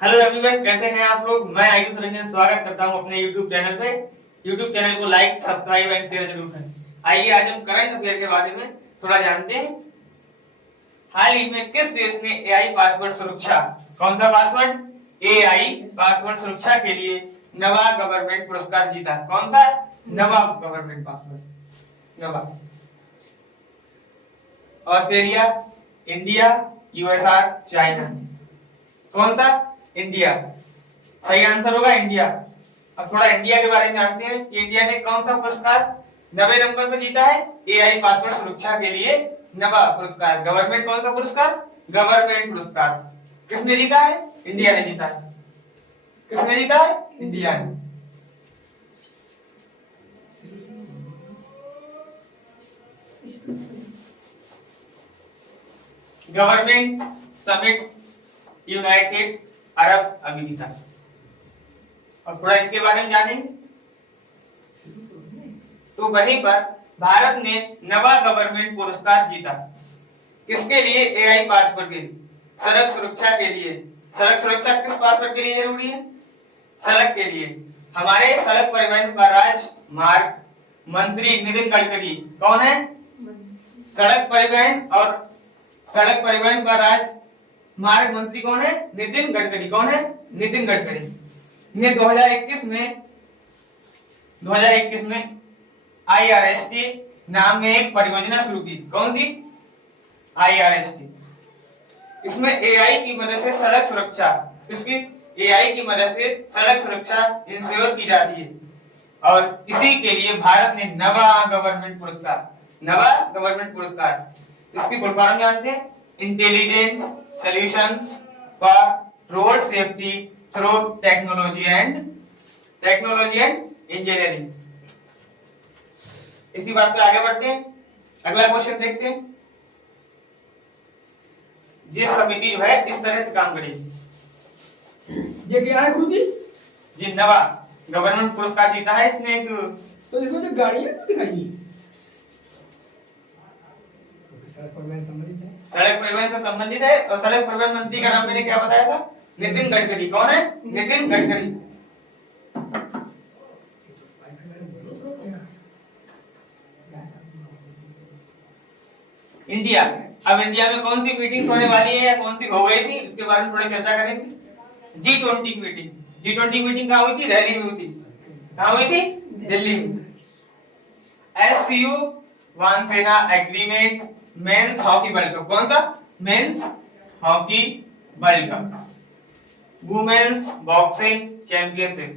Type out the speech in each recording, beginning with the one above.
Hello everyone, कैसे हैं आप लोग। मैं आयुष रंजन स्वागत करता हूं अपने YouTube चैनल पे। YouTube चैनल को लाइक, सब्सक्राइब एंड शेयर जरूर करें। आइए आज हम करंट अफेयर के बारे में थोड़ा जानते हैं। हाल ही में किस देश ने एआई पासवर्ड सुरक्षा, कौन सा पासवर्ड, एआई पासवर्ड सुरक्षा के लिए नवा गवर्नमेंट पुरस्कार जीता? कौन सा? नवा गवर्नमेंट पासवर्ड। नवा। Australia, India, USR, China. कौन सा? इंडिया। सही आंसर होगा इंडिया। अब थोड़ा इंडिया के बारे में जानते हैं कि इंडिया ने कौन सा पुरस्कार 90 नंबर पे जीता है? एआई पासवर्ड सुरक्षा के लिए नवा पुरस्कार। गवर्नमेंट कौन सा पुरस्कार? गवर्नमेंट पुरस्कार। किसने जीता है? इंडिया ने जीता है। किसने जीता है? इंडिया ने। गवर्नमेंट समिट, यूनाइटेड अरब अमीरात। और थोड़ा इनके बारे में जानेंगे। तो वहीं पर भारत ने नवा गवर्नमेंट पुरस्कार जीता। किसके लिए? एआई पासवर्ड के लिए, सड़क सुरक्षा के लिए। सड़क सुरक्षा किस पासवर्ड के लिए जरूरी है? सड़क के लिए। हमारे सड़क परिवहन व राजमार्ग मंत्री नितिन गडकरी कौन है? सड़क परिवहन व राजमार्ग मंत्री कौन है? नितिन गडकरी। कौन है? नितिन गडकरी ने 2021 में IRST नाम में एक परियोजना शुरू की। कौन सी? IRST। इसमें एआई की मदद से सड़क सुरक्षा, इसकी एआई की मदद से सड़क सुरक्षा इंश्योर की जाती है। और इसी के लिए भारत ने नवा गवर्नमेंट पुरस्कार, इसकी फुल फॉर्म जानते हैं? Intelligent solutions for road safety through technology and engineering. इसी बात पे आगे बढ़ते हैं। अगला क्वेश्चन देखते हैं। ये समिति जो है इस तरह से काम करेगी। ये क्या है गुरुजी? जी नवा गवर्नमेंट पुरस्कार जीता है इसने एक। तो इसमें जो गाड़ियां तो दिखाई सड़क परिवहन संबंधित है। सड़क परिवहन से संबंधित है। और सड़क परिवहन मंत्री का नाम मैंने क्या बताया था? नितिन गडकरी। कौन है? नितिन गडकरी। इंडिया। अब इंडिया में कौन सी मीटिंग होने वाली है या कौन सी हो गई थी, उसके बारे में थोड़ी चर्चा करेंगे। G20 meeting. G20 मीटिंग कहाँ हुई थी? दिल्ली में हुई थी। कहाँ हुई थी? दिल्ली में। SCO वानसेना agreement men's hockey world cup. कौन सा? Men's hockey world cup. Women's boxing championship.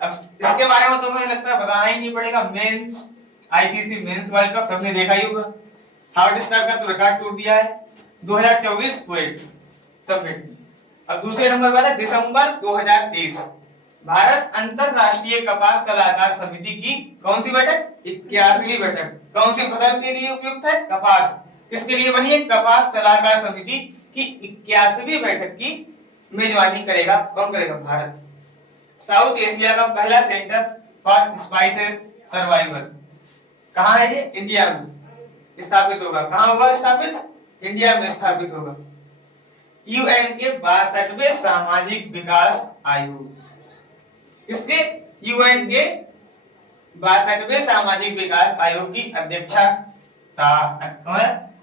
अब इसके बारे में तो मुझे लगता है बताना ही नहीं पड़ेगा। Men's ICC men's world cup सबने देखा ही होगा। हॉटस्टार का तो रिकॉर्ड तोड़ दिया है। 2024 कुवैत समिट। अब दूसरे नंबर पर है दिसंबर 2023 भारत अंतरराष्ट्रीय कपास सलाहकार समिति की कौन सी बैठक? 81वीं बैठक। कौन सी फसल के लिए उपयुक्त है? कपास। किसके लिए बनी है? कपास सलाहकार समिति की 81वीं बैठक की मेजबानी करेगा। कौन करेगा? भारत। साउथ एशिया का पहला सेंटर फॉर स्पाइसेस सर्वाइवल कहाँ है? ये इंडिया में स्थापित होगा। कहाँ होगा स्थापित? इंडिया में स्थापित होगा। UN के 62वें सामाजिक विकास आयोग। इसके UN के 62वें सामाजिक विकास आयोग की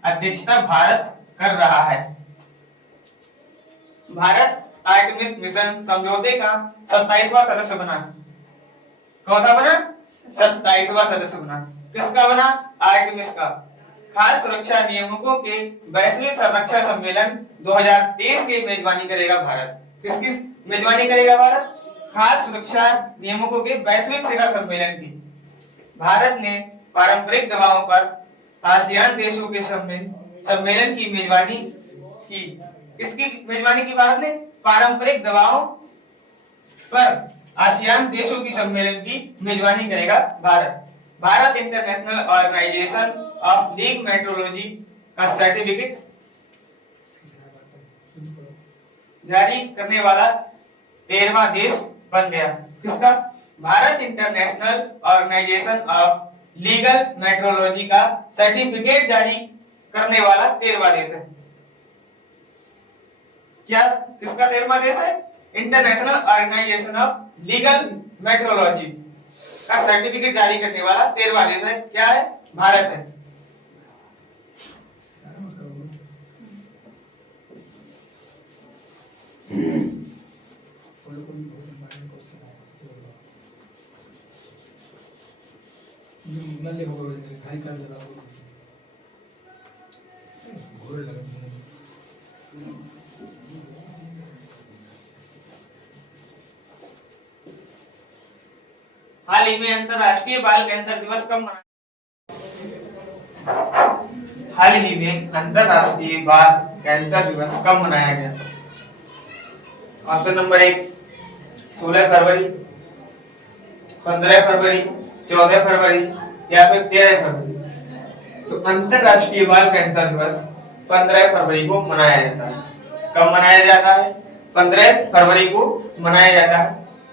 अध्यक्षता भारत कर रहा है। भारत आर्टेमिस मिशन समझौते का 27वां सदस्य बना। कौन सा बना? 27वां सदस्य बना। किसका बना? आर्टेमिस का। खाद्य सुरक्षा नियमों के वैश्विक संरक्षण सम्मेलन 2023 की मेजबानी करेगा भारत। किसकी मेजबानी करेगा भारत? खाद्य सुरक्षा नियमों के वैश्विक शिखर सम्मेलन की। भारत ने पारंपरिक दवाओं पर आसियान देशों के सम्मेलन की मेजबानी की। किसकी मेजबानी की? भारत ने पारंपरिक दवाओं पर आसियान देशों की सम्मेलन की मेजबानी करेगा Bharat. Bharat international organization of league metrology का सर्टिफिकेट जारी करने वाला 13वां देश बन गया। किसका? Bharat international organization of legal metrology का सर्टिफिकेट जारी करने वाला 13वां देश है। क्या किसका 13वां देश है? International organization of legal metrology का सर्टिफिकेट जारी करने वाला 13वां देश है। क्या है? भारत है। सारा मत करो। वो लोग को भी बहुत इंपॉर्टेंट क्वेश्चन है, चलो ये नल्ले हो गए खाली कर जला हो घोर लगा मुझे। हाल ही में अंतरराष्ट्रीय बाल कैंसर दिवस कब मनाया? हाल ही में अंतरराष्ट्रीय बाल कैंसर दिवस कब मनाया गया? ऑप्शन नंबर 1 16 फरवरी, 15 फरवरी, 14 फरवरी या फिर 13 फरवरी। तो अंतरराष्ट्रीय बाल कैंसर दिवस 15 फरवरी को मनाया जाता है। कब मनाया जाता है? 15 फरवरी को मनाया जाता है।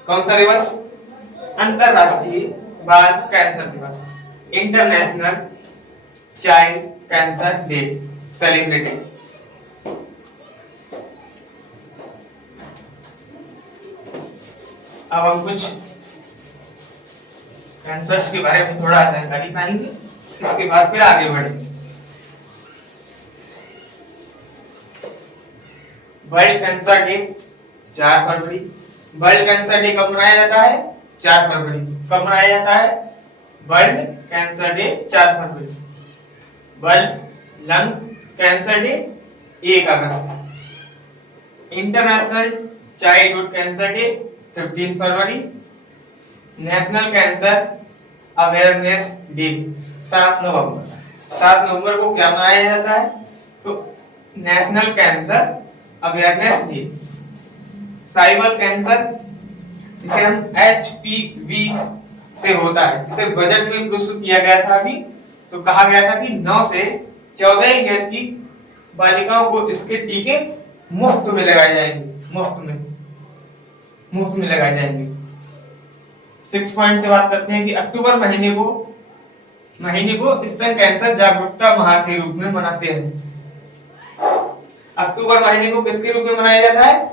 कौन सा दिवस? अंतरराष्ट्रीय बाल कैंसर दिवस, international child cancer day celebrated. अब हम कुछ कैंसर्स के बारे में थोड़ा जानकारी पाएंगे, इसके बाद फिर आगे बढ़ेंगे। वर्ल्ड कैंसर डे 4 फरवरी। वर्ल्ड कैंसर डे कब मनाया जाता है? 4 फरवरी। कब मनाया जाता है? वर्ल्ड कैंसर डे 4 फरवरी। वर्ल्ड लंग कैंसर डे 1 अगस्त। इंटरनेशनल चाइल्डहुड कैंसर डे 15 फरवरी। नेशनल कैंसर अवेयरनेस डे 7 नवंबर। 7 नवंबर को क्या मनाया जाता है? तो national cancer awareness day. Cyber cancer, इसे हम HPV से होता है, इसे बजट में प्रस्तुत किया गया था अभी। तो कहा गया था कि 9 से 14 ईयर की बालिकाओं को इसके टीके मुफ्त में लगाए जाएंगे। मुफ्त में लगाए जाएंगे। 6 पॉइंट से बात करते हैं कि अक्टूबर महीने को स्तन कैंसर जागरूकता माह के रूप में मनाते हैं। अक्टूबर महीने को किसके रूप में मनाया जाता है?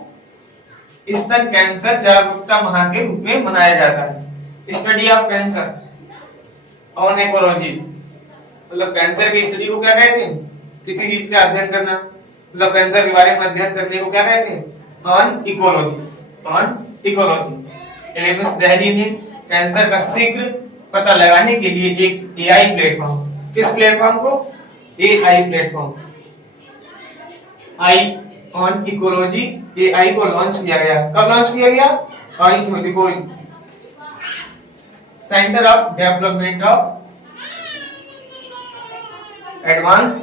स्तन कैंसर जागरूकता माह के रूप में मनाया जाता है। Study of cancer on ecology, मतलब कैंसर की स्टडी को क्या कहते हैं? किसी चीज का अध्ययन करना, मतलब कैंसर के बारे में अध्ययन करने को क्या कहते हैं? On ecology. On ecology. LMS Delhi ने कैंसर का शीघ्र पता लगाने के लिए एक एआई प्लेटफॉर्म, किस प्लेटफॉर्म को? AI platform, I on ecology AI को लॉन्च किया गया। कब लॉन्च किया गया? Centre of development of advanced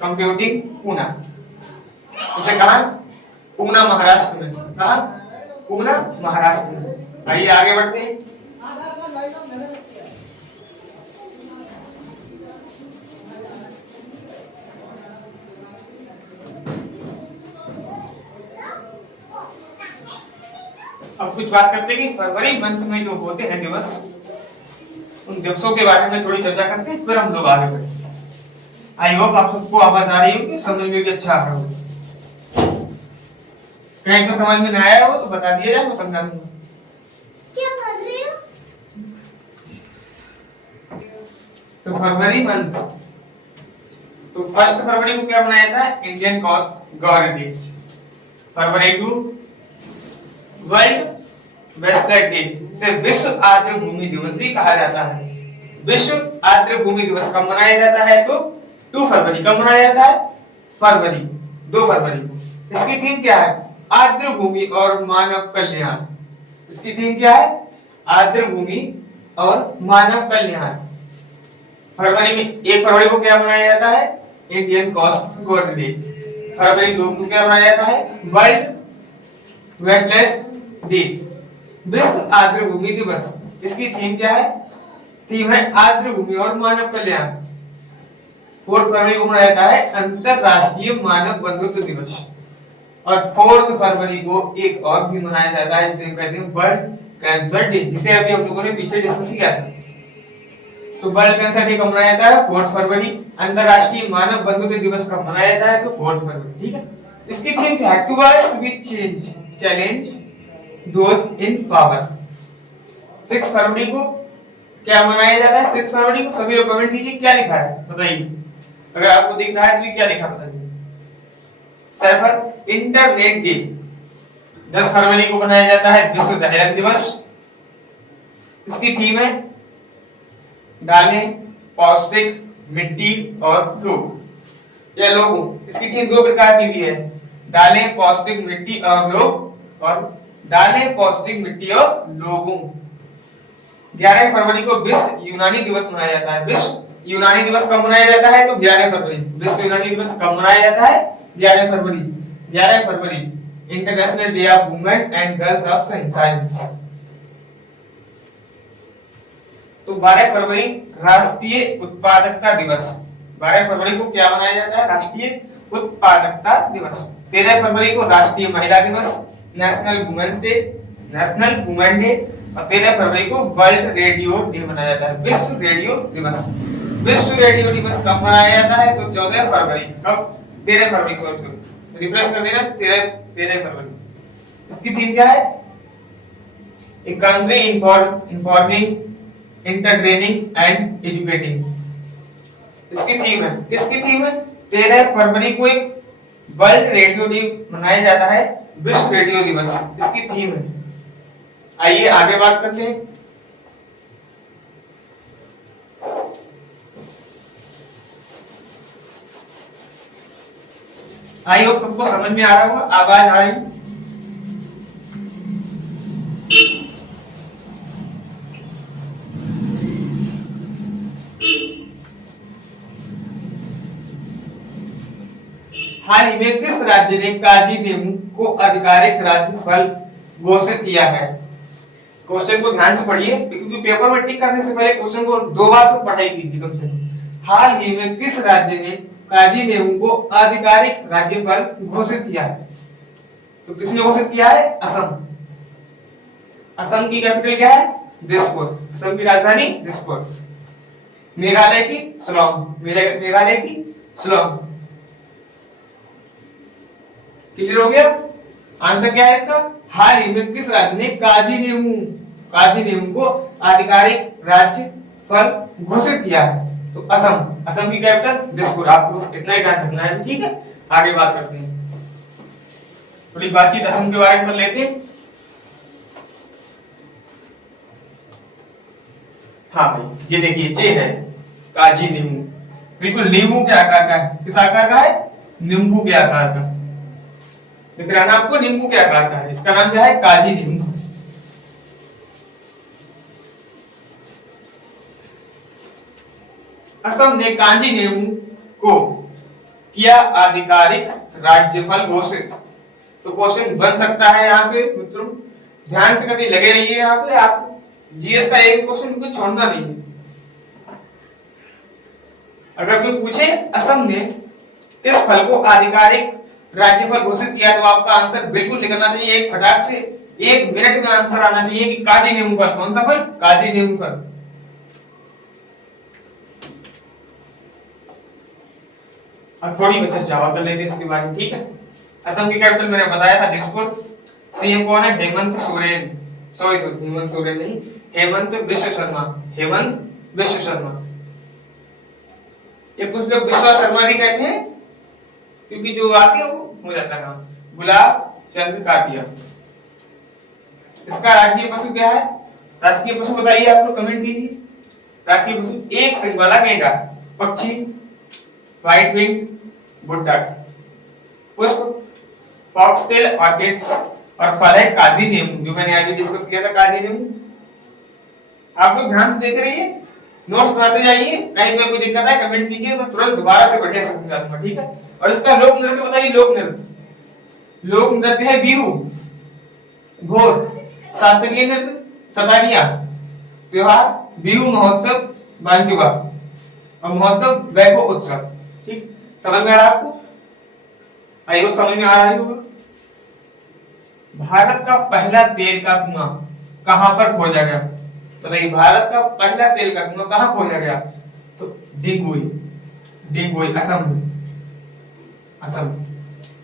computing Poona, उसे कहा पूना महाराष्ट्र में। कहा? पूना महाराष्ट्र में। आइए आगे बढ़ते हैं। अब कुछ बात करते हैं कि फरवरी मंथ में जो होते हैं दिवस, उन दिवसों के बारे में थोड़ी चर्चा करते हैं, फिर हम लोग आगे बढ़ेंगे। आई होप आप सबको आवाज आ रही होगी, समझ में भी अच्छा आ रहा होगा। कहीं तो समझ में नहीं आया हो तो बता दिया जाए, मैं समझा दूंगा। क्या कर रहे हो? तो फरवरी मंथ, तो 1 फरवरी को क्या मनाया जाता है? Indian coast guard day. फरवरी 2 वर्ल्ड वेस्टलैंड डे, इसे विश्व आर्द्र भूमि दिवस भी कहा जाता है। विश्व आर्द्र भूमि दिवस कब मनाया जाता है? तो 2 फरवरी। कब मनाया जाता है? 2 फरवरी को। इसकी थीम क्या है? आर्द्र भूमि और मानव कल्याण। इसकी थीम क्या है? आर्द्र भूमि और मानव कल्याण। फरवरी में 1 फरवरी को क्या मनाया जाता है? Indian coast guard day. फरवरी 2 को क्या मनाया जाता है? वर्ल्ड वेटलैंड डे, विश्व आर्द्र भूमि दिवस। इसकी थीम क्या है? थीम है आर्द्र भूमि और मानव कल्याण। 4 फरवरी को मनाया जाता है अंतरराष्ट्रीय मानव बंधुत्व दिवस। और 4 फरवरी को एक और भी मनाया जाता है, जिसे कहते हैं वर्ल्ड कैंसर डे, जिसे अभी हम लोगों ने पीछे डिस्कस किया था। तो वर्ल्ड कैंसर डे कब मनाया जाता है? 4 फरवरी। अंतरराष्ट्रीय मानव बंधुत्व दिवस कब मनाया जाता है? तो 4 फरवरी। ठीक है, इसकी थीम क्या है? Towards which challenge those in power. 6 फरवरी को क्या मनाया जाता है? 6 फरवरी को सभी लोग कमेंट कीजिए क्या लिखा है बताइए। अगर आपको दिख रहा है तो क्या लिखा बताइए। 7 इंटरनेट डे। 10 फरवरी को मनाया जाता है विश्व दहलन दिवस। इसकी थीम है दालें, पौष्टिक, मिट्टी और लोग या लोगों। इसकी थीम 2 प्रकार की भी है, दालें, पौष्टिक, मिट्टी और लोग, और दालें, पौष्टिक, मिट्टी और लोगों। 11 फरवरी को विश्व यूनानी दिवस मनाया जाता है। विश्व यूनानी दिवस कब मनाया जाता है? तो 11 फरवरी। विश्व यूनानी दिवस कब मनाया जाता है? 11 फरवरी। 11 फरवरी international day of women and girls of science. तो 12 फरवरी राष्ट्रीय उत्पादकता दिवस। 12 फरवरी को क्या मनाया जाता है? राष्ट्रीय उत्पादकता दिवस। 13 फरवरी को राष्ट्रीय महिला दिवस, national women's day, national women day. और 13 फरवरी को वर्ल्ड रेडियो डे मनाया जाता है, विश्व रेडियो दिवस। विश्व रेडियो दिवस कब मनाया जाता है? तो 14 फरवरी। कब? 13 फरवरी। सॉरी रिफ्रेश कर देना, 13 फरवरी। इसकी थीम क्या है? A country informing, entertaining and educating. इसकी थीम है, किसकी थीम है? 13 फरवरी को एक वर्ल्ड रेडियो डे मनाया जाता है, विश्व रेडियो दिवस। इसकी थीम है। आइए आगे बात करते हैं। आई होप सबको समझ में आ रहा होगा, आवाज आ रही। हाल ही में किस राज्य ने काजी नेमू को आधिकारिक राज्य फल घोषित किया है? क्वेश्चन को ध्यान से पढ़िए क्योंकि पेपर में टिक करने से पहले क्वेश्चन को 2 बार तो पढ़ाई कीजिए कम से कम। हाल ही में किस राज्य ने काजी नेमू को आधिकारिक राज्य फल घोषित किया है? तो किसने घोषित किया है? असम। असम की कैपिटल क्या है? दिसपुर। असम की राजधानी दिसपुर। मेघालय की शिलोंग। मेघालय की शिलोंग। क्लियर हो गया? आंसर क्या है इसका? हाल ही में किस राज्य ने काजी नेमू को आधिकारिक राज्य फल घोषित किया है? तो असम। असम की कैपिटल दिसपुर। आपको बस इतना ही ध्यान रखना है, ठीक है? आगे बात करते हैं, थोड़ी बातचीत असम के बारे में कर लेते हैं। हाँ भाई, ये देखिए, ये है काजी नींबू, बिल्कुल नींबू के आकार का है। किस आकार का है? नींबू के आकार का। दिख रहा है ना आपको? नींबू के आकार का है। इसका नाम क्या है? काजी नींबू। असम ने काजी नींबू को किया आधिकारिक राज्य फल घोषित। तो क्वेश्चन बन सकता है यहाँ से, मित्रों ध्यान से कभी लगे रहिए यहाँ पे। आप जीएस का एक क्वेश्चन को छोड़ना नहीं है। अगर कोई पूछे असम ने किस फल को आधिकारिक राज्य फल घोषित किया, तो आपका आंसर बिल्कुल लिखना चाहिए एक फटाक से, 1 मिनट में आंसर आना चाहिए कि काजी नींबू फल। कौन सा फल? काजी नींबू फल। अब थोड़ी बच्चे जवाब कर लेते हैं इसके बारे में, ठीक है? असम की कैपिटल मैंने बताया था दिसपुर। सीएम कौन है? हेमंत सोरेन। सॉरी हेमंत सोरेन नहीं, हेमंत विश्व शर्मा। हेमंत विश्व शर्मा। ये कुछ लोग विश्व शर्मा भी कहते हैं क्योंकि जो आगे हो जाता है नाम, गुलाब चंद्र काटिया। इसका राष्ट्रीय पशु क्या है? राष्ट्रीय पशु बताइए, आप लोग कमेंट कीजिए। राष्ट्रीय पशु एक सिंग वाला गेंडा, पक्षी व्हाइट विंग बुड्डक, पुष्प फॉक्सटेल ऑर्किड्स, और फल है काजी नींबू, जो मैंने आज डिस्कस किया था काजी नींबू। आप लोग ध्यान से देख रहिए, नोट्स बनाते जाइए। कहीं पे कोई दिक्कत है कमेंट कीजिए, मैं तुरंत दोबारा से बढ़िया से समझा दूंगा, ठीक है? और इसका लोक नृत्य बताइए। लोक नृत्य, लोक नृत्य है बिहू, घोर, शास्त्रीय नृत्य सतारिया, त्योहार बिहू महोत्सव बांचुआ, और महोत्सव वैभव उत्सव। ठीक, समझ में आ रहा है आपको? आई होप समझ में आ रहा होगा। भारत का पहला तेल का कुआं कहां पर खोजा गया? बताइए, भारत का पहला तेल का कुआं कहां खोजा गया? तो डिगबोई, असम। असम।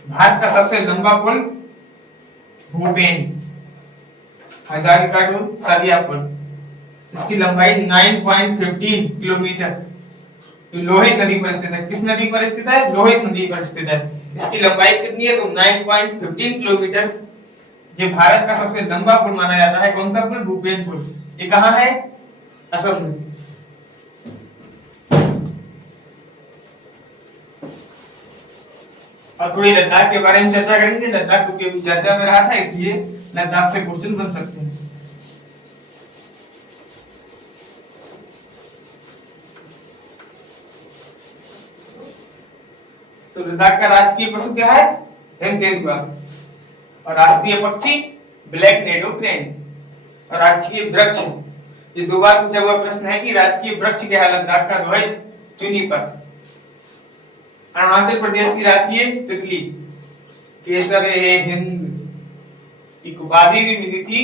भारत का सबसे लंबा पुल भूपेन हजारिका टू सरिया पुल, इसकी लंबाई 9.15 किलोमीटर, लोहित नदी पर स्थित है। किस नदी पर स्थित है? लोहित नदी पर स्थित है। इसकी लंबाई कितनी है? तो 9.15 किलोमीटर। ये भारत का सबसे लंबा पुल माना जाता है। कौन सा पुल? भूपेन पुल। ये कहाँ है? असम में। और थोड़ी लद्दाख के बारे में चर्चा करेंगे। लद्दाख क्योंकि अभी चर्चा में रहा था, इसलिए लद्दाख से क्वेश्चन बन सकते हैं। तो लद्दाख का राजकीय पशु क्या है? हिम तेंदुआ। और राष्ट्रीय पक्षी ब्लैक नेडो क्रेन। और राजकीय वृक्ष, ये दो बार पूछा हुआ प्रश्न है कि राजकीय वृक्ष क्या है लद्दाख का? है जूनिपर। अरुणाचल प्रदेश की राजकीय तितली केसर-ए-हिंद। एक उपाधि भी मिली थी,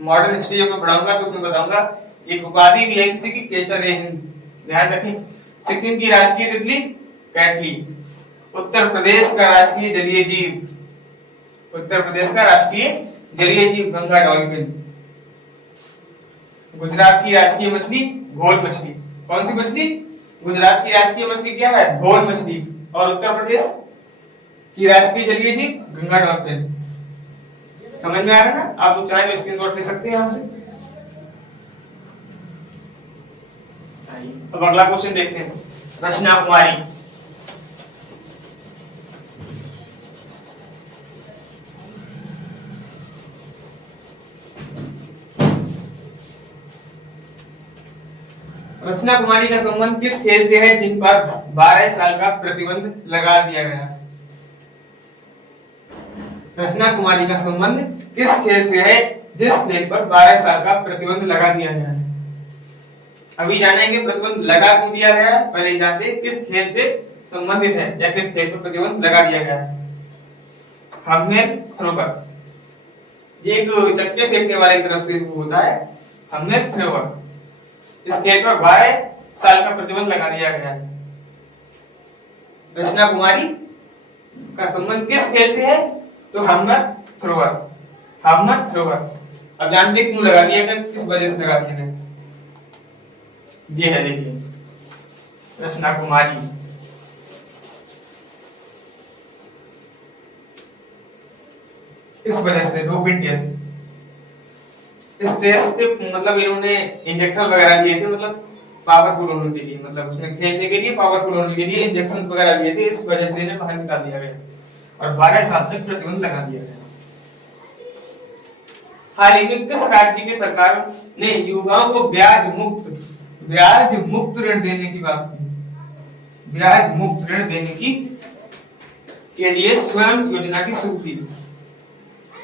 मॉडर्न हिस्ट्री जब मैं पढ़ाऊंगा तो उसमें बताऊंगा। एक उपाधि भी है किसी की, केसर-ए-हिंद, ध्यान रखें। सिक्किम की राजकीय तितली कैटली। उत्तर प्रदेश का राजकीय जलीय जीव, उत्तर प्रदेश का राष्ट्रीय जलीय जीव गंगा डॉल्फिन। गुजरात की राजकीय मछली घोल मछली। कौन सी मछली? गुजरात की राजकीय मछली क्या है? घोल मछली। और उत्तर प्रदेश की राजकीय जलीय जीव गंगा डॉल्फिन। समझ में आ रहा है ना? आप लोग चाहे तो स्क्रीनशॉट ले सकते हैं यहां से। अब अगला क्वेश्चन देखते हैं। रचना कुमारी। रचना कुमारी का संबंध किस खेल से है जिन पर 12 साल का प्रतिबंध लगा दिया गया? रचना कुमारी का संबंध किस खेल से है जिस खेल पर 12 साल का प्रतिबंध लगा दिया गया है? अभी जानेंगे प्रतिबंध लगा क्यों दिया गया है, पहले जानते हैं किस खेल से संबंधित है या किस खेल पर प्रतिबंध लगा दिया गया है। हमनेर थ्रोवर, ये एक चक्के फेंकने वाले तरफ से होता है, हमनेर थ्रोवर। इस खेल पर 12 साल का प्रतिबंध लगा दिया गया है। रचना कुमारी का संबंध किस खेल से है? तो हमनर थ्रोवर, हमनर थ्रोवर। अब जानते क्यों लगा दिया गया, किस वजह से लगा दिया गया? ये है, देखिए रचना कुमारी। इस वजह से डोपिंग टेस्ट, इस टेस्ट से मतलब इन्होंने इंजेक्शन वगैरह लिए थे, मतलब पावरफुल होने के लिए, मतलब उसमें खेलने के लिए पावरफुल होने के लिए इंजेक्शन वगैरह लिए थे। इस वजह से इन्हें बाहर निकाल दिया गया और 12 साल तक प्रतिबंध लगा दिया गया। हाल ही में किस राज्य की सरकार ने युवाओं को ब्याज मुक्त ऋण देने की बात की? ब्याज मुक्त ऋण देने की के लिए स्वयं योजना की शुरू की।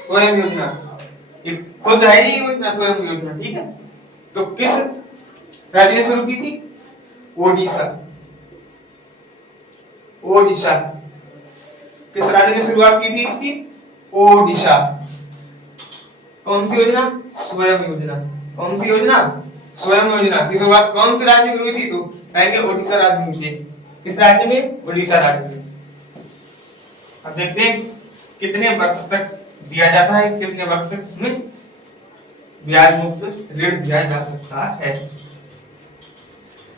स्वयं योजना, ये खुद है ये योजना, स्वयं योजना, ठीक है। तो किस राज्य ने शुरू की थी? ओडिशा। ओडिशा किस राज्य ने शुरुआत की थी इसकी? ओडिशा। कौन सी योजना? स्वयं योजना। कौन सी योजना? स्वयं योजना की शुरुआत कौन से राज्य में हुई थी? तो कहेंगे ओडिशा राज्य में हुई। किस राज्य में? ओडिशा राज्य में। अब देखते हैं कितने वर्ष तक दिया जाता है, कितने वर्ष तक में ब्याज मुक्त ऋण दिया जा सकता है।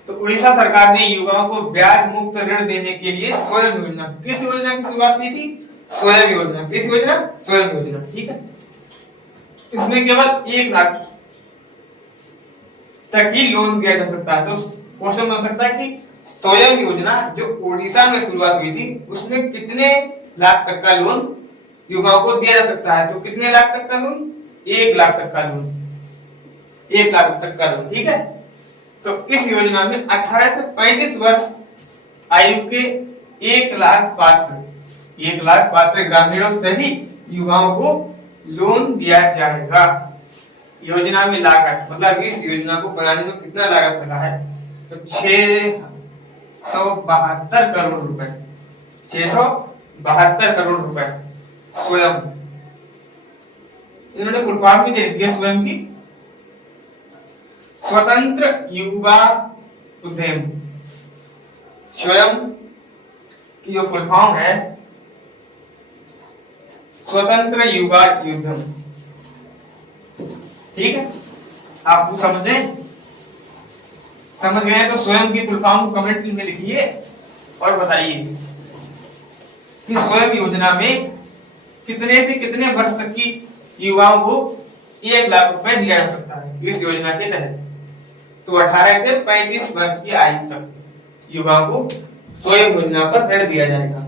तो उड़ीसा सरकार ने युवाओं को ब्याज मुक्त ऋण देने के लिए स्वयं योजना, किस योजना की शुरुआत की थी? स्वयं योजना। किस योजना? स्वयं योजना, ठीक है। इसमें केवल 1 लाख तक ही लोन दिया जा सकता है। तो क्वेश्चन बन सकता है कि स्वयं योजना जो ओडिशा में शुरुआत हुई थी उसमें कितने लाख तक का लोन युवाओं को दिया जा सकता है? तो कितने लाख तक का लोन? 1 लाख तक का लोन, 1 लाख तक का लोन, ठीक है। तो इस योजना में 18 से 35 वर्ष आयु के 1 लाख पात्र ग्रामीणों सही युवाओं को लोन दिया जाएगा। योजना में लागत, मतलब इस योजना को बनाने में कितना लागत लगा है? तो 672 करोड़ रुपए, 672 करोड़ रुपए स्वयं। इन्होंने फुल फॉर्म भी दे दिया स्वयं की, स्वतंत्र युवा उद्यम। स्वयं की जो फुल फॉर्म है स्वतंत्र युवा युद्धम। ठीक है, आप समझ गए? समझ गए तो स्वयं की फुल फॉर्म कमेंट में लिखिए और बताइए कि स्वयं योजना में कितने से कितने वर्ष तक की युवाओं को 1 लाख रुपए दिया जा सकता है इस योजना के तहत। तो 18 से 35 वर्ष की आयु तक युवाओं को स्वयं योजना पर ऋण दिया जाएगा।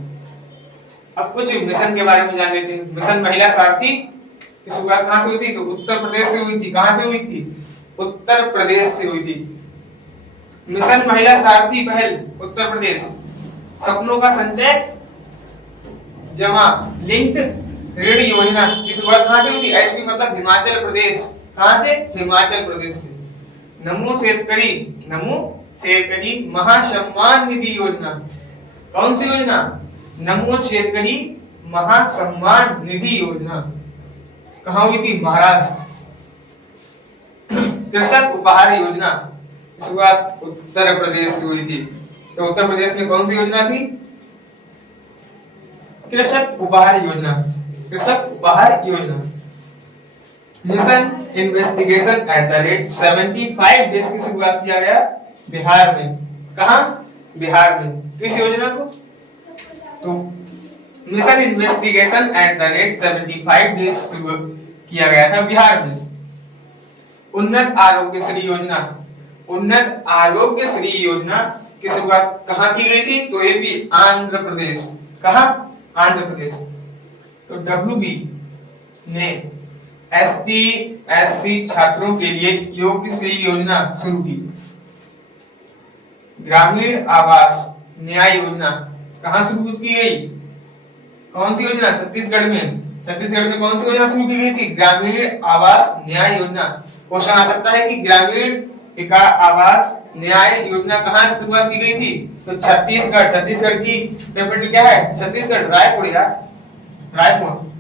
अब कुछ मिशन के बारे में जान लेते हैं। मिशन महिला सारथी की शुरुआत कहां से हुई थी? तो उत्तर प्रदेश से हुई थी। कहां से हुई थी? उत्तर प्रदेश से हुई थी। मिशन महिला सारथी पहल उत्तर प्रदेश। सपनों का संचय जमा लिंक ऋण योजना की शुरुआत कहां से हुई थी? एसपी मतलब हिमाचल प्रदेश। कहां से? हिमाचल प्रदेश से। नमो शेतकरी महासम्मान निधि योजना। कौन सी योजना? नमो शेतकरी महासम्मान निधि योजना। कहां हुई थी? महाराष्ट्र। कृषक उपहार योजना की शुरुआत उत्तर प्रदेश से हुई थी। तो उत्तर प्रदेश में कौन सी योजना थी? कृषक उपहार योजना। कृषक उपहार योजना। Mission investigation at the rate 75 days की शुरुआत किया गया बिहार में। कहां? बिहार में। किस योजना को? तो mission investigation at the rate 75 days शुरू किया गया था बिहार में। उन्नत आरोग्य श्री योजना। उन्नत आरोग्य श्री योजना की शुरुआत कहां की गई थी? तो एपी आंध्र प्रदेश। कहां? आंध्र प्रदेश। तो डब्ल्यूबी ने एसटी एससी छात्रों के लिए योग्य श्री योजना शुरू की। ग्रामीण आवास न्याय योजना कहां शुरू की गई? कौन सी योजना? छत्तीसगढ़ में। छत्तीसगढ़ में कौन सी योजना शुरू की गई थी? ग्रामीण आवास न्याय योजना। क्वेश्चन आ सकता है कि ग्रामीण आवास न्याय योजना कहां से शुरुआत की गई थी? तो छत्तीसगढ़। छत्तीसगढ़ की कैपिटल क्या है? छत्तीसगढ़। रायपुर यार, रायपुर।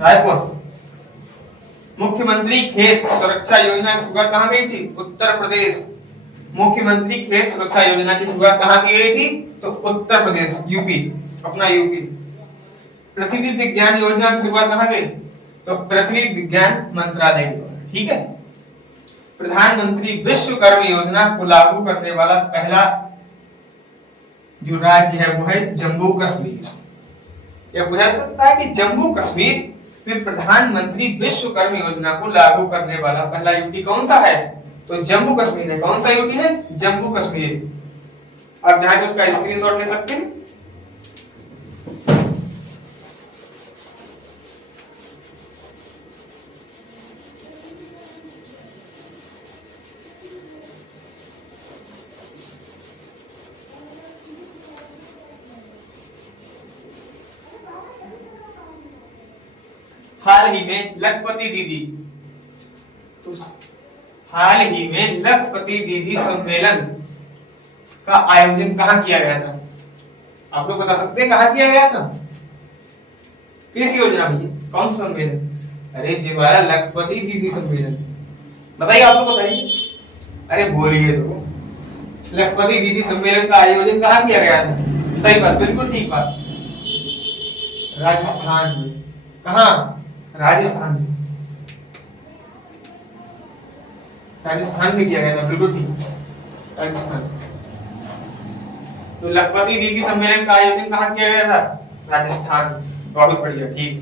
रायपुर। मुख्यमंत्री खेत सुरक्षा योजना की शुरुआत कहां गई थी? उत्तर प्रदेश। मुख्यमंत्री खेत सुरक्षा योजना की शुरुआत कहां की गई थी? तो उत्तर प्रदेश, यूपी, अपना यूपी। पृथ्वी विज्ञान योजना की शुरुआत कहां गई? तो पृथ्वी विज्ञान मंत्रालय। ठीक है। प्रधानमंत्री विश्वकर्मा योजना को लागू करने वाला पहला जो राज्य है वो है जम्मू कश्मीर। यह पूछा सकता है कि जम्मू कश्मीर में प्रधानमंत्री विश्वकर्मा योजना को लागू करने वाला पहला यूटी कौन सा है? तो जम्मू कश्मीर है। कौन सा यूटी है? जम्मू कश्मीर। आप चाहे तो उसका स्क्रीनशॉट ले सकते हैं। हाल ही में लखपति दीदी, तो हाल ही में लखपति दीदी सम्मेलन का आयोजन कहां किया गया था? आप लोग बता सकते हैं कहां किया गया था? किस योजना में? कौन सा सम्मेलन? अरे जिवाला लखपति दीदी सम्मेलन। बताइए, आप लोग बताइए। अरे बोलिए तो। लखपति दीदी सम्मेलन का आयोजन कहां किया गया था? सही बात, बिल्कुल ठीक बात। राजस्थान में। कहां? राजस्थान में। राजस्थान में किया गया था, बिल्कुल ठीक। राजस्थान। तो लखपति दीदी सम्मेलन का आयोजन कहां किया गया था? राजस्थान। बहुत बढ़िया, ठीक।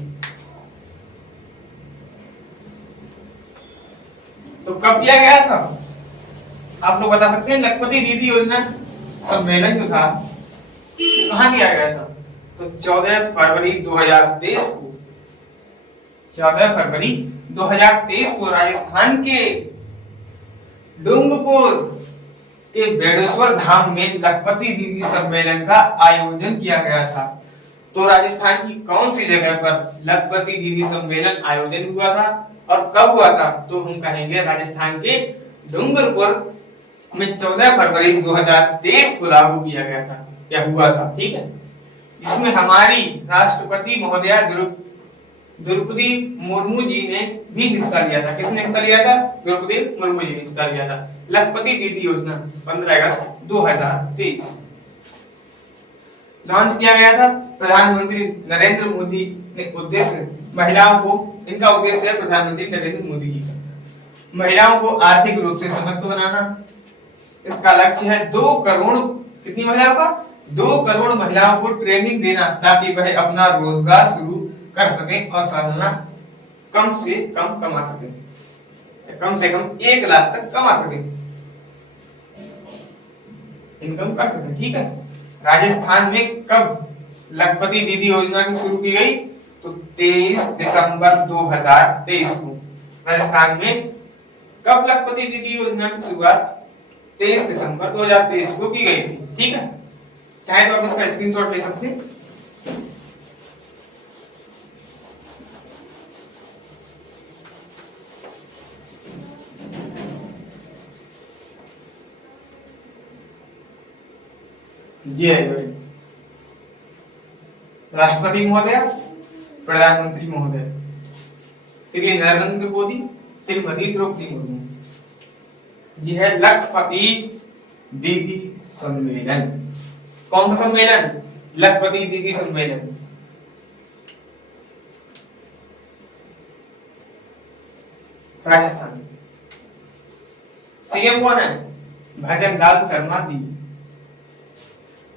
तो कब किया गया था? आप लोग बता सकते हैं? लखपति दीदी योजना सम्मेलन जो था कहां किया गया था? तो 14 फरवरी 2023 को 14 फरवरी 2023 को राजस्थान के डूंगरपुर के बेड़ेश्वर धाम में लखपति दीदी सम्मेलन का आयोजन किया गया था। तो राजस्थान की कौन सी जगह पर लखपति दीदी सम्मेलन आयोजन हुआ था और कब हुआ था? तो हम कहेंगे राजस्थान के डूंगरपुर में 14 फरवरी 2023 को लागू किया गया था या हुआ था। ठीक है। इसमें हमारी राष्ट्रपति महोदया द्रौपदी मुर्मू जी ने भी हिस्सा लिया था। किसने हिस्सा लिया था? द्रौपदी मुर्मू जी ने हिस्सा लिया था। लखपति दीदी योजना 15 अगस्त 2023। लॉन्च किया गया था प्रधानमंत्री नरेंद्र मोदी ने। उद्देश्य महिलाओं को, इनका उद्देश्य है प्रधानमंत्री नरेंद्र मोदी जी का महिलाओं को आर्थिक रूप से सशक्त बनाना। इसका लक्ष्य है 2 करोड़, कितनी महिलाओं का, 2 करोड़ महिलाओं को ट्रेनिंग देना ताकि वह अपना रोजगार शुरू कर सकें और सालाना कम से कम कमा सकें, कम से कम 1 लाख तक कमा सकें, इनकम कर सकें। ठीक है। राजस्थान में कब लखपति दीदी योजना की शुरू की गई? तो 23 दिसंबर 2023 को राजस्थान में कब लखपति दीदी योजना की शुरुआत? 23 दिसंबर 2023 को की गई थी। ठीक है। चाहे तो आप इसका स्क्रीनशॉट ले सकते हैं। जी है भाई। राष्ट्रपति महोदय, प्रधानमंत्री महोदय, श्री नरेंद्र मोदी, श्रीमती द्रौपदी मुर्मू। ये है लखपति दीदी सम्मेलन। कौन सा सम्मेलन? लखपति दीदी सम्मेलन। राजस्थान। सीएम कौन है? भजनलाल शर्मा दी।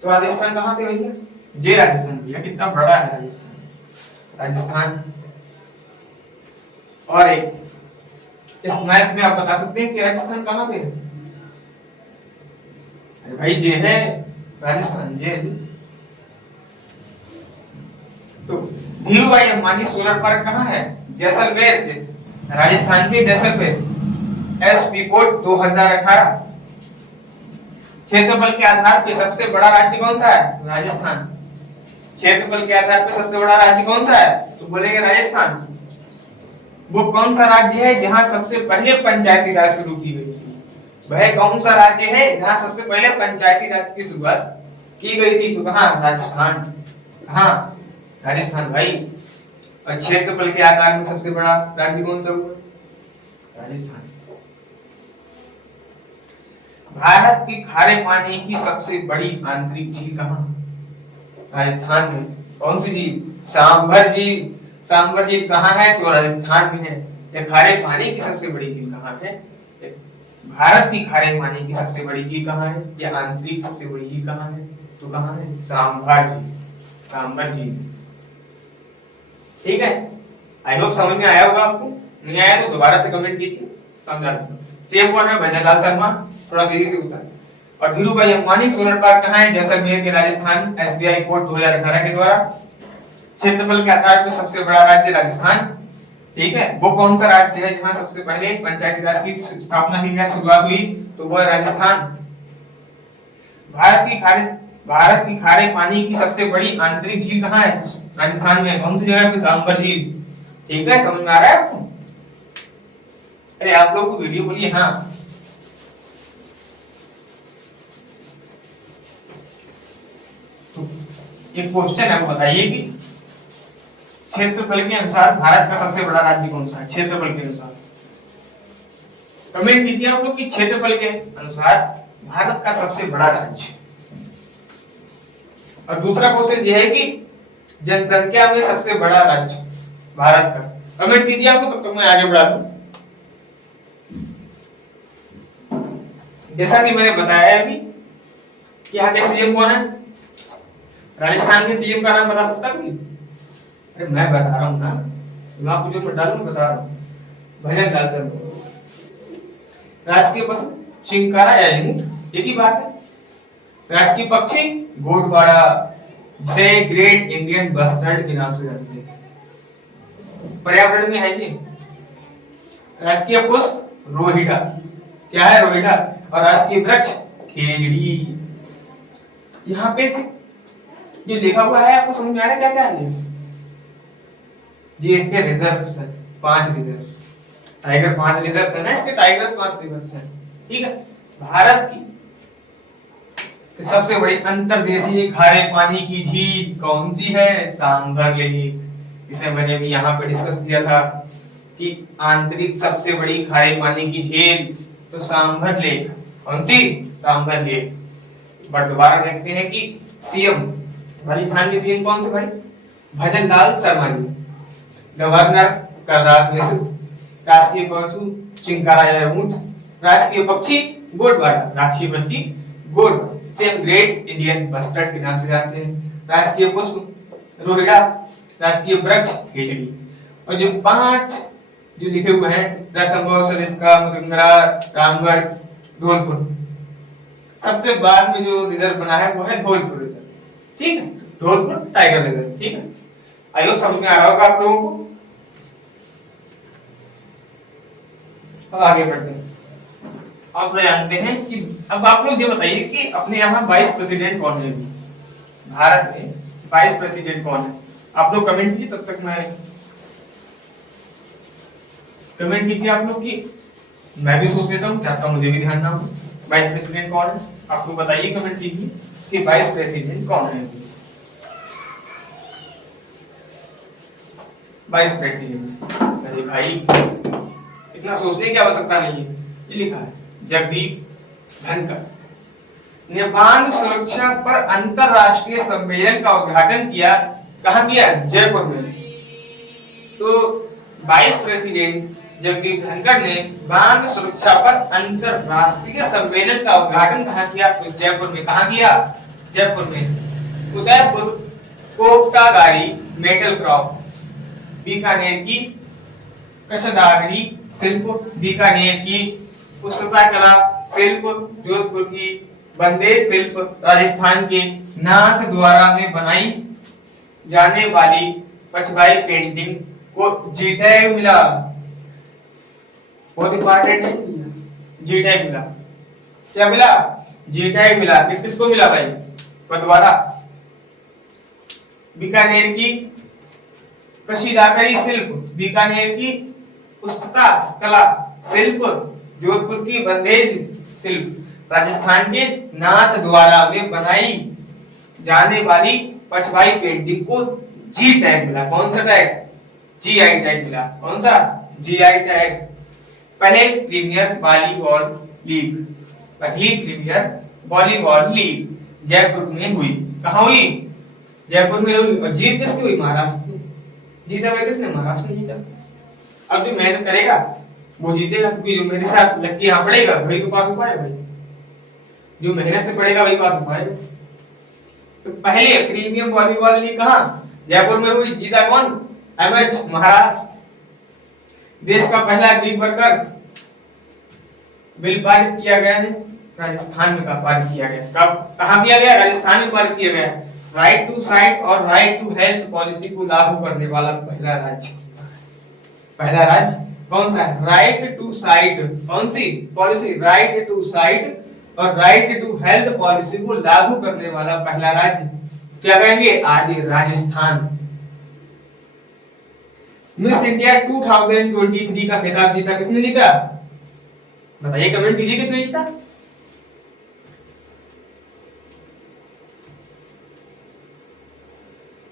तो राजस्थान कहाँ पे भैया? ये राजस्थान भैया, कितना बड़ा है राजस्थान। राजस्थान और एक इस मैप में आप बता सकते हैं कि राजस्थान कहाँ पे है? अरे भाई ये है राजस्थान, ये है। तो धीरूभाई अंबानी सोलर पार्क कहाँ है? जैसलमेर के, राजस्थान के जैसलमेर। SP code 2018। क्षेत्रफल के आधार पे सबसे बड़ा राज्य कौन सा है? राजस्थान। क्षेत्रफल के आधार पे सबसे बड़ा राज्य कौन सा है? तो बोलेंगे राजस्थान। वो कौन सा राज्य है जहां सबसे पहले पंचायती राज शुरू की गई थी? वह कौन सा राज्य है जहां सबसे पहले पंचायती राज की शुरुआत की गई थी? तो कहां? राजस्थान। कहां? राजस्थान भाई। और क्षेत्रफल के आधार में सबसे बड़ा राज्य कौन सा हुआ? राजस्थान। भारत की खारे पानी की सबसे बड़ी आंतरिक झील कहां? राजस्थान में। कौन सी झील? सांभर झील। सांभर झील कहां है? तो राजस्थान में है। ये खारे पानी की सबसे बड़ी झील कहां है? भारत की खारे पानी की सबसे बड़ी झील कहां है? या आंतरिक सबसे बड़ी झील कहां है? तो कहां है? सांभर झील। सांभर झील। ठीक है। आई होप समझ में आया होगा आपको। नहीं आया तो दोबारा से कमेंट कीजिए, समझा दूंगा। सेम कौन है? भजनलाल शर्मा। थोड़ा देरी से उतार। और धीरूभाई अंबानी सोलर पार्क कहां है? जैसलमेर के, राजस्थान। एसबीआई कोड 2018 के द्वारा। क्षेत्रफल के आधार पर सबसे बड़ा राज्य राजस्थान। ठीक है। वो कौन सा राज्य है जहां सबसे पहले पंचायती राज की स्थापना की गई, शुरुआत हुई? तो वो है राजस्थान। भारत की खारे पानी की सबसे बड़ी आंतरिक झील कहां है? राजस्थान में। कौन सी जगह पे? सांभर झील। ठीक है। समझ में आ रहा है आपको? अरे आप लोग को वीडियो बोलिए। हाँ, तो एक क्वेश्चन है, बताइए कि क्षेत्रफल के अनुसार भारत का सबसे बड़ा राज्य कौन सा है? क्षेत्रफल के अनुसार कमेंट कीजिए आप लोग कि क्षेत्रफल के अनुसार भारत का सबसे बड़ा राज्य। और दूसरा क्वेश्चन यह है कि जनसंख्या में सबसे बड़ा राज्य भारत का। कमेंट कीजिए आप लोग, तब तक मैं आगे बढ़ा दूं। जैसा कि मैंने बताया अभी कि यहाँ के सीएम कौन है? राजस्थान के सीएम का नाम बता सकता कोई? अरे मैं बता रहा हूँ ना, मैं आपको जो मैं डालूं बता रहा हूँ। भजनलाल शर्मा। राजकीय पशु चिंकारा या ऊंट, एक ही बात है। राजकीय पक्षी घोड़वाड़ा, जिसे ग्रेट इंडियन बस्टर्ड के नाम से जानते हैं। पर्यावरण में है ये। राजकीय पुष्प रोहिड़ा। क्या है? रोहिड़ा। और राजकीय वृक्ष खेजड़ी। यहाँ पे ये लिखा हुआ है, आपको समझ में आ रहा है क्या क्या है? जी इसके रिजर्व है 5 रिजर्व। टाइगर 5 रिजर्व है ना, इसके टाइगर 5 रिजर्व है। ठीक है। भारत की सबसे बड़ी अंतर्देशीय खारे पानी की झील कौन सी है? सांभर लेक। इसे मैंने भी यहाँ पे डिस्कस किया था कि आंतरिक सबसे बड़ी खारे पानी की झील तो सांभर लेक। कौन सी? सांभर लेक। बट दोबारा देखते हैं कि सीएम राजस्थान के सीएम कौन से भाई? भजन लाल शर्मा जी। गवर्नर कलराज मिश्र। राष्ट्रीय पशु चिंकारा या ऊंट। राष्ट्रीय पक्षी गोडवाड़ा। राष्ट्रीय पक्षी गोडवाड़ा। सेम ग्रेट इंडियन बस्टर्ड के नाम से जानते हैं। राष्ट्रीय पुष्प रोहिड़ा। राष्ट्रीय वृक्ष खेजड़ी। और जो 5 जो लिखे हुए हैं रणथंभौर, सरिस्का, मुदंगरा, रामगढ़, धौलपुर, सबसे बाद में जो रिजर्व बना है वो है धौलपुर रिजर्व। ठीक है, धौलपुर टाइगर रिजर्व। ठीक है, आई होप समझ में आ रहा होगा आप लोगों को। अब आगे बढ़ते हैं। अब तो जानते हैं कि अब आप लोग ये बताइए कि अपने यहाँ वाइस प्रेसिडेंट कौन है? भारत में वाइस प्रेसिडेंट कौन है? आप लोग कमेंट कीजिए, तब तक मैं कमेंट कीजिए आप लोग कि मैं भी सोच लेता हूँ, क्या आपका मुझे भी ध्यान ना हो। वाइस प्रेसिडेंट कौन है? आप लोग बताइए, कमेंट कीजिए कि वाइस प्रेसिडेंट कौन है। वाइस प्रेसिडेंट, अरे भाई इतना सोचने की आवश्यकता नहीं है, ये लिखा है जगदीप धनखड़ ने बांध सुरक्षा पर अंतरराष्ट्रीय सम्मेलन का उद्घाटन किया। कहाँ किया? जयपुर में। तो वाइस प्रेसिडेंट जगदीप धनखड़ ने बांध सुरक्षा पर अंतरराष्ट्रीय सम्मेलन का उद्घाटन कहाँ किया? तो जयपुर में। कहाँ किया? जयपुर में। उदयपुर कोपतागारी मेटल क्रॉप, बीकानेर की कशदागरी शिल्प, बीकानेर की पुष्पा कला शिल्प, जोधपुर की बंदेज शिल्प, राजस्थान के नाथ द्वारा में बनाई जाने वाली पछवाई पेंटिंग को जी टैग मिला। बहुत इंपॉर्टेंट है, जी टैग मिला। क्या मिला? जी टैग मिला। किस किस को मिला भाई? पटवारा, बीकानेर की कशीदाकारी शिल्प, बीकानेर की पुस्तका कला शिल्प, जोधपुर की बंदेज शिल्प, राजस्थान के नाथ द्वारा में बनाई जाने वाली पछवाई पेंटिंग को जी टैग मिला। कौन सा टैग? जीआई टैग मिला। कौन सा? GI tag. पहले प्रीमियर वॉलीबॉल लीग, पहली प्रीमियर वॉलीबॉल लीग जयपुर में हुई। कहाँ हुई? जयपुर में हुई। और जीत किसकी हुई? महाराष्ट्र की। जीता भाई किसने? महाराष्ट्र ने जीता। अब जो मेहनत करेगा वो जीतेगा, क्योंकि जो मेरे साथ लग के यहाँ पड़ेगा वही तो पास हो पाएगा भाई। जो मेहनत से पड़ेगा वही पास हो पाएगा। तो पहले प्रीमियम वॉलीबॉल लीग कहाँ? जयपुर में हुई। जीता कौन? एमएच महाराष्ट्र। देश का पहला ग्रीक वर्कर्स बिल पारित किया गया है राजस्थान में। पारित किया गया कब? कहाँ किया गया? राजस्थान में पारित किया गया। राइट टू साइट और राइट टू हेल्थ पॉलिसी को लागू करने वाला पहला राज्य। पहला राज्य कौन सा है? Right to sight. कौन सी पॉलिसी? राइट टू साइट और राइट टू हेल्थ पॉलिसी को लागू करने वाला पहला राज्य क्या कहेंगे? आज राजस्थान। मिस इंडिया 2023 का खिताब जीता किसने? जीता बताइए, कमेंट कीजिए किसने जीता।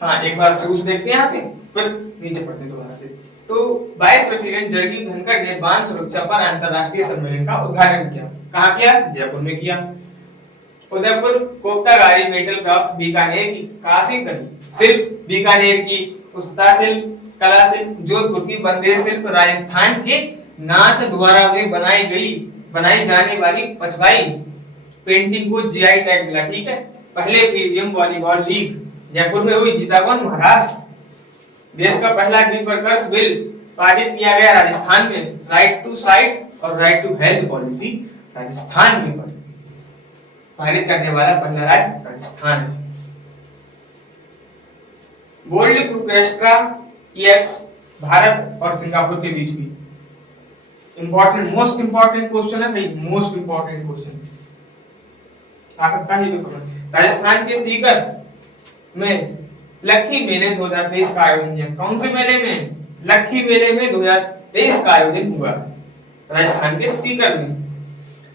हाँ, एक बार शुरू से देखते हैं यहाँ पे, फिर नीचे पढ़ते हैं दोबारा से। तो वाइस प्रेसिडेंट जगदीप धनखड़ ने बांध सुरक्षा पर अंतरराष्ट्रीय सम्मेलन का उद्घाटन किया। कहाँ किया? जयपुर में किया। उदयपुर कोपतागारी मेटल क्राफ्ट, बीकानेर की काशी शिल्प, बीकानेर की पुस्तका शिल्प कला शिल्प, जोधपुर की बंदेज शिल्प, राजस्थान के नाथ द्वारा में बनाई जाने वाली पछवाई पेंटिंग को जीआई टैग मिला। ठीक है, पहले प्रीमियम वॉलीबॉल लीग जयपुर में हुई। जीता कौन? महाराष्ट्र। देश का पहला ग्रीक वर्कर्स बिल पारित किया गया राजस्थान में। राइट टू साइट और right to health policy Rajasthan में पारित करने वाला पहला राज्य राजस्थान है। गोल्ड क्रूकेस्ट्रा ईएक्स भारत और सिंगापुर के बीच हुई। इंपॉर्टेंट, मोस्ट इंपॉर्टेंट क्वेश्चन है भाई, मोस्ट इंपॉर्टेंट क्वेश्चन आ सकता है पेपर में। राजस्थान के सीकर में लक्खी मेले 2023 का आयोजन किया। कौन से मेले में? लक्खी मेले में 2023 का आयोजन हुआ राजस्थान के सीकर में।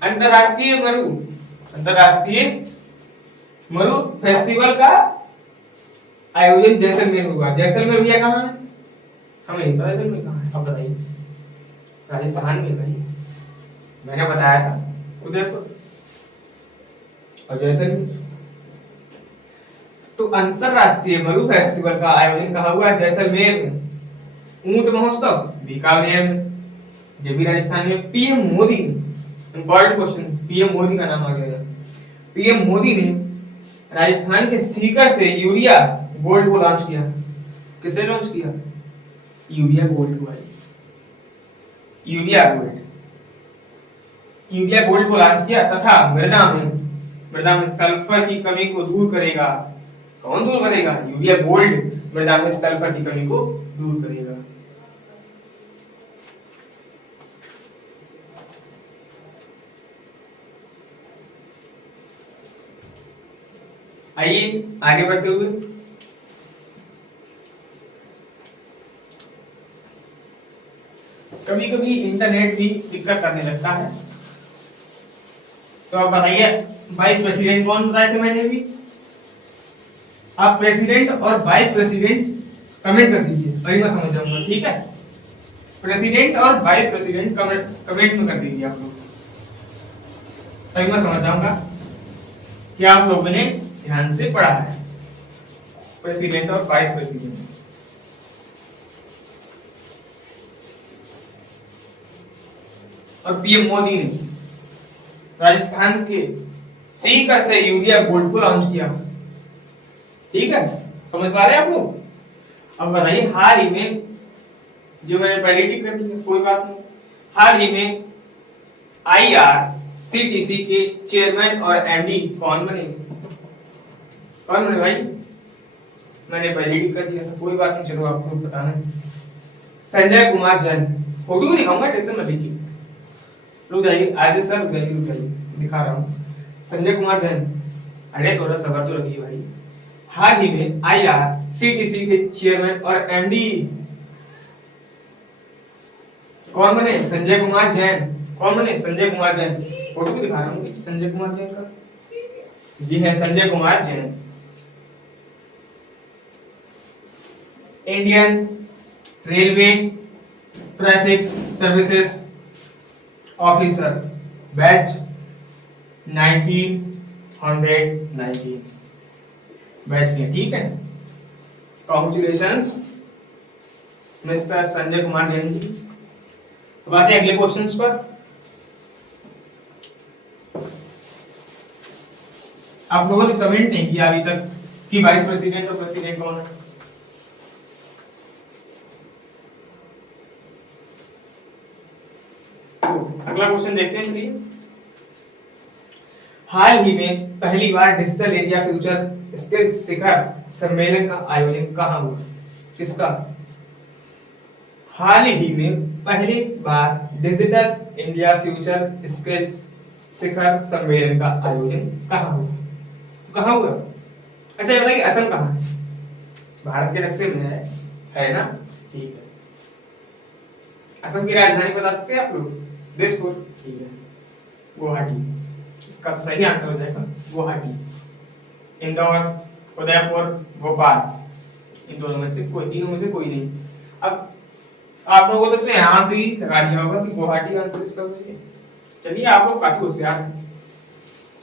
अंतरराष्ट्रीय मरु फेस्टिवल का आयोजन जैसलमेर में हुआ। जैसलमेर भैया कहाँ है? हमें नहीं पता जैसलमेर कहाँ है, अब बताइए। राजस्थान में भाई, मैंने बताया था उदयपुर और जैसलमेर। तो अंतरराष्ट्रीय मरु फेस्टिवल का आयोजन कहाँ हुआ है? जैसलमेर में। ऊंट महोत्सव बीकानेर में। जब भी राजस्थान में PM Modi, important question, PM Modi का नाम आ गया। पीएम मोदी ने राजस्थान के सीकर से यूरिया गोल्ड को लॉन्च किया। किसे लॉन्च किया? यूरिया गोल्ड को। यूरिया गोल्ड को लॉन्च किया तथा मृदा में सल्फर की कमी को दूर करेगा। कौन दूर करेगा? यूरिया गोल्ड मृदा में सल्फर की कमी को दूर करेगा। आइए आगे बढ़ते हुए कभी कभी इंटरनेट भी दिक्कत करने लगता है। तो आप बताइए वाइस प्रेसिडेंट कौन बताए थे मैंने भी? आप प्रेसिडेंट और वाइस प्रेसिडेंट कमेंट कर दीजिए और मैं समझ जाऊंगा, ठीक है? प्रेसिडेंट और वाइस प्रेसिडेंट कमेंट में कर दीजिए आप लोग, तभी मैं समझ जाऊंगा कि आप लोगों ने ध्यान से पढ़ा है। प्रेसिडेंट और वाइस प्रेसिडेंट। और पीएम मोदी ने राजस्थान के सीकर से यूरिया गोल्ड को लॉन्च किया। ठीक है, समझ पा रहे हैं आप लोग? अब बताइए, हाल ही में, जो मैंने पहले टिक कर दिया, कोई बात नहीं, हाल ही में आईआरसीटीसी के चेयरमैन और एमडी कौन बने? कौन बने भाई? मैंने पहले टिक कर दिया था, कोई बात नहीं, चलो आपको बताना है। संजय कुमार जैन। फोटो भी दिखाऊंगा, टेंशन मत लीजिए। रुक जाइए, आज सर रुक जाइए, दिखा रहा हूँ। संजय कुमार जैन, अरे थोड़ा सबर तो रखिए भाई। हाल ही में आईआरसीटीसी के चेयरमैन और एमडी कौन बने? संजय कुमार जैन। कौन बने? संजय कुमार जैन। फोटो भी दिखा रहा हूँ संजय कुमार जैन का। जी है, Sanjay Kumar Jain. Indian railway traffic services officer, batch 1919 batch के, ठीक है। Congratulations mister Sanjay Kumar Jain ji. तो बात है अगले क्वेश्चंस पर। आप लोगों ने कमेंट नहीं किया अभी तक कि वाइस प्रेसिडेंट और प्रेसिडेंट कौन है। अगला क्वेश्चन देखते हैं, चलिए। हाल ही में पहली बार डिजिटल इंडिया फ्यूचर स्किल्स शिखर सम्मेलन का आयोजन कहाँ हुआ? किसका? हाल ही में पहली बार डिजिटल इंडिया फ्यूचर स्किल्स शिखर सम्मेलन का आयोजन कहाँ हुआ? कहाँ हुआ? अच्छा, ये बताइए असम कहाँ है? भारत के नक्शे में है ना? ठीक है। असम की राजधानी बता सकते हैं आप लोग? दिसपुर, ठीक है। गुवाहाटी, इसका सही आंसर हो जाएगा गुवाहाटी। इंदौर, उदयपुर, भोपाल, इन दोनों में से कोई, तीनों में से कोई नहीं। अब आप लोगों को तो यहाँ से ही लगा दिया होगा कि गुवाहाटी आंसर इसका है। चलिए, आप लोग काफी होशियार हैं।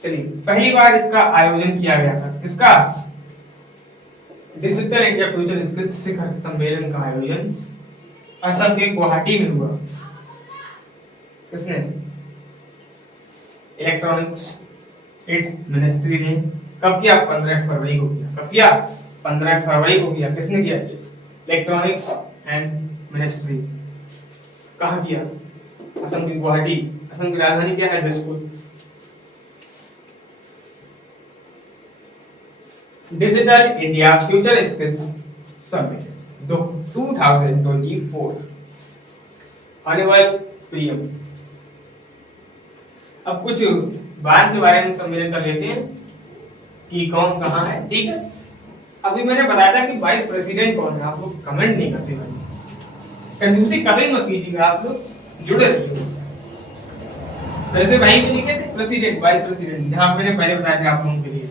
चलिए, पहली बार इसका आयोजन किया गया था, किसका? डिजिटल इंडिया फ्यूचर स्किल्स शिखर सम्मेलन का आयोजन असम के गुवाहाटी में हुआ। किसने? इलेक्ट्रॉनिक्स एंड मिनिस्ट्री ने। कब किया? 15 फरवरी को किया। कब किया? 15 फरवरी को किया। किसने किया? Electronics and ministry. कहाँ किया? असम की गुवाहाटी। असम की राजधानी क्या है? Dispur. Digital India future skills summit 2024 honourable PM. अब कुछ बात के बारे में सम्मेलन कर लेते हैं कि कौन कहाँ है, ठीक है। अभी मैंने बताया था कि वाइस प्रेसिडेंट कौन है, आप लोग कमेंट नहीं करते भाई, कंजूसी कभी मत कीजिएगा, आप लोग जुड़े रहिए उससे। वैसे वहीं पे लिखे थे प्रेसिडेंट, वाइस प्रेसिडेंट, जहां मैंने पहले बताया था आप लोगों के लिए।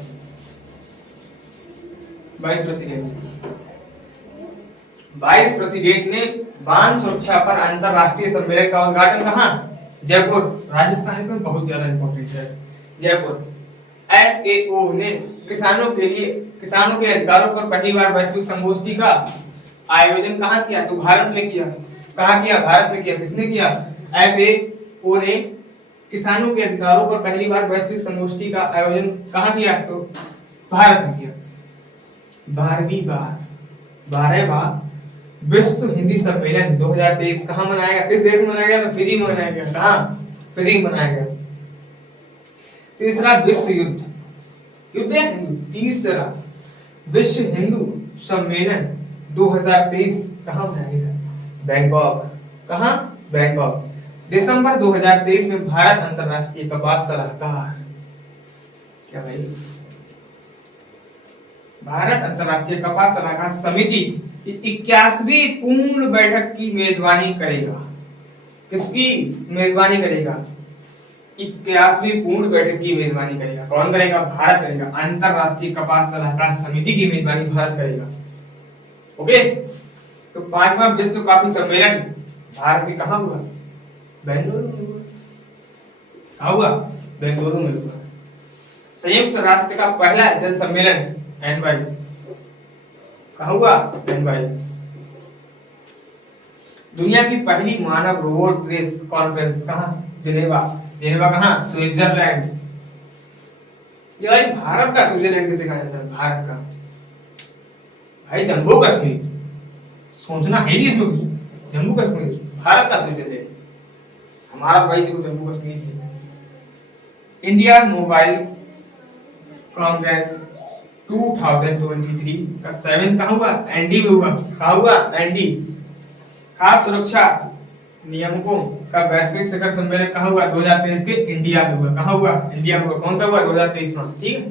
वाइस प्रेसिडेंट ने बांध सुरक्षा पर अंतरराष्ट्रीय सम्मेलन का उद्घाटन कहाँ? जयपुर, राजस्थान। इसमें बहुत ज्यादा इंपॉर्टेंट है जयपुर। FAO ने किसानों के लिए किसानों के अधिकारों पर पहली बार वैश्विक संगोष्ठी का आयोजन कहाँ किया? तो भारत में किया। कहाँ किया? भारत में किया। किसने किया? FAO ने किसानों के अधिकारों पर पहली बार वैश्विक संगोष्ठी का आयोजन कहाँ किया? तो भारत में किया। 12वीं बार विश्व हिंदी सम्मेलन 2023 कहाँ मनाया गया? किस देश में मनाया गया? तो फिजी में मनाया गया। कहाँ? फिजी में मनाया गया। तीसरा विश्व युद्ध या हिंदू, तीसरा विश्व हिंदू सम्मेलन 2023 कहाँ मनाया गया? बैंकॉक। कहाँ? बैंकॉक। दिसंबर 2023 में भारत अंतरराष्ट्रीय कपास सलाहकार, क्या भाई, भारत अंतरराष्ट्रीय कपास सलाहकार समिति की 81वीं पूर्ण बैठक की मेजबानी करेगा। किसकी मेजबानी करेगा? 81वीं पूर्ण बैठक की मेजबानी करेगा। कौन करेगा? भारत करेगा। अंतरराष्ट्रीय कपास सलाहकार समिति की मेजबानी भारत करेगा। ओके, तो 5वां विश्व कॉफी सम्मेलन भारत में कहाँ हुआ? बेंगलुरु में हुआ। कहाँ हुआ? बेंगलुरु में हुआ। संयुक्त राष्ट्र का पहला जल सम्मेलन एनवाई कहाँ हुआ? एनवाई। दुनिया की पहली मानव रोबोट प्रेस कॉन्फ्रेंस कहाँ? जिनेवा। जिनेवा कहाँ? स्विट्जरलैंड। ये भाई भारत का स्विट्जरलैंड किसे कहा जाता है? भारत का भाई जम्मू कश्मीर, सोचना है नहीं इसमें कुछ। जम्मू कश्मीर भारत का स्विट्जरलैंड, हमारा भाई देखो जम्मू कश्मीर है। इंडिया मोबाइल कांग्रेस 2023 का 7 कहाँ हुआ? एनडी में हुआ। कहाँ हुआ? एनडी। खाद्य सुरक्षा नियमों का वैश्विक शिखर सम्मेलन कहाँ हुआ? 2023 के इंडिया में हुआ। कहाँ हुआ? इंडिया में हुआ। कौन सा हुआ? 2023 में। ठीक है,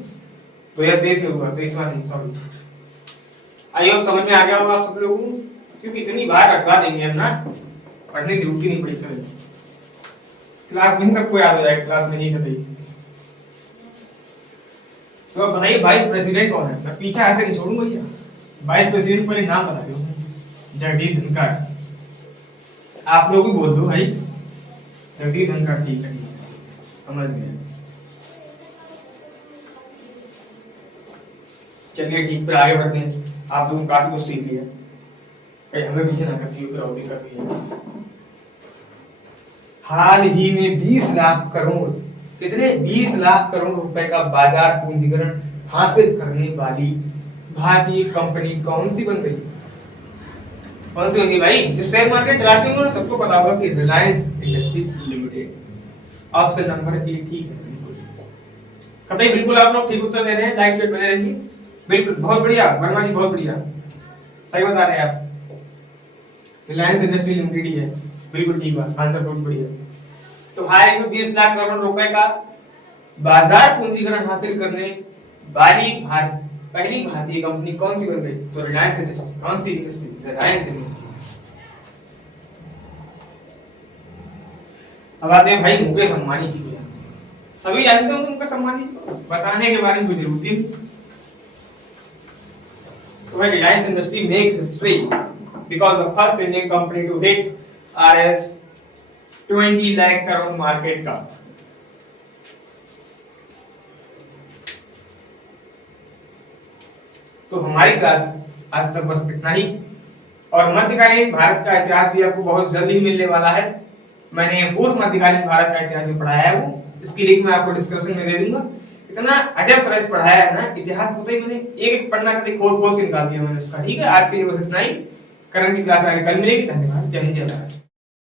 2023 में हुआ, 23वां नहीं, सॉरी। आई होप समझ में आ गया होगा आप सब लोगों को, क्योंकि इतनी बार रखवा देंगे हम ना, पढ़ने की जरूरत नहीं पड़ी। क्लास में सबको याद हो जाएगा, क्लास में नहीं कभी। तो अब बताइए वाइस प्रेसिडेंट कौन है? मैं पीछे ऐसे नहीं छोड़ूंगा भैया। वाइस प्रेसिडेंट पहले नाम बता दो। जगदीप धनखड़। आप लोग भी बोल दो भाई, जगदीप धनखड़। ठीक है, समझ गए। चलिए ठीक, फिर आगे बढ़ते हैं। आप लोगों ने काफी कुछ सीख लिया, कहीं हमें पीछे ना करती हो, फिर और भी कर रही है। हाल ही में 20 लाख करोड़, कितने? 20 लाख करोड़ रुपए का बाजार पूंजीकरण हासिल करने वाली भारतीय कंपनी कौन सी बन गई? कौन सी होगी भाई? जो शेयर मार्केट चलाती है सबको पता होगा कि Reliance industry limited. Option number A ठीक है, बिल्कुल कतई बिल्कुल आप लोग ठीक उत्तर दे रहे हैं। लाइक चेट बने रहेंगे, बिल्कुल बहुत बढ़िया वर्मा जी, बहुत बढ़िया, सही बता रहे हैं आप। रिलायंस इंडस्ट्री लिमिटेड ही है, बिल्कुल ठीक बात, आंसर बहुत बढ़िया। तो हाल ही में 20 लाख करोड़ रुपए का बाजार पूंजीकरण हासिल करने वाली पहली भारतीय कंपनी कौन सी बन गई? तो रिलायंस इंडस्ट्री। कौन सी इंडस्ट्री? रिलायंस इंडस्ट्री। अब आते हैं भाई मुकेश अंबानी की। सभी जानते हो मुकेश अंबानी, बताने के बारे में कोई जरूरत नहीं। तो भाई Reliance industry make history because the first Indian company to hit RS 20 lakh crore market का। तो हमारी क्लास आज तक बस इतना ही, और मध्यकालीन भारत का इतिहास भी आपको बहुत जल्दी मिलने वाला है। मैंने पूर्व मध्यकालीन भारत का इतिहास जो पढ़ाया है वो, इसकी लिंक मैं आपको डिस्क्रिप्शन में दे दूंगा। इतना अजब तरह से पढ़ाया है ना इतिहास, पता ही मैंने एक एक पन्ना कभी खोद खोद के निकाल दिया मैंने उसका। ठीक है, आज के लिए बस इतना ही। करंट की क्लास आगे कल मिलेगी। धन्यवाद। जय हिंद, जय भारत।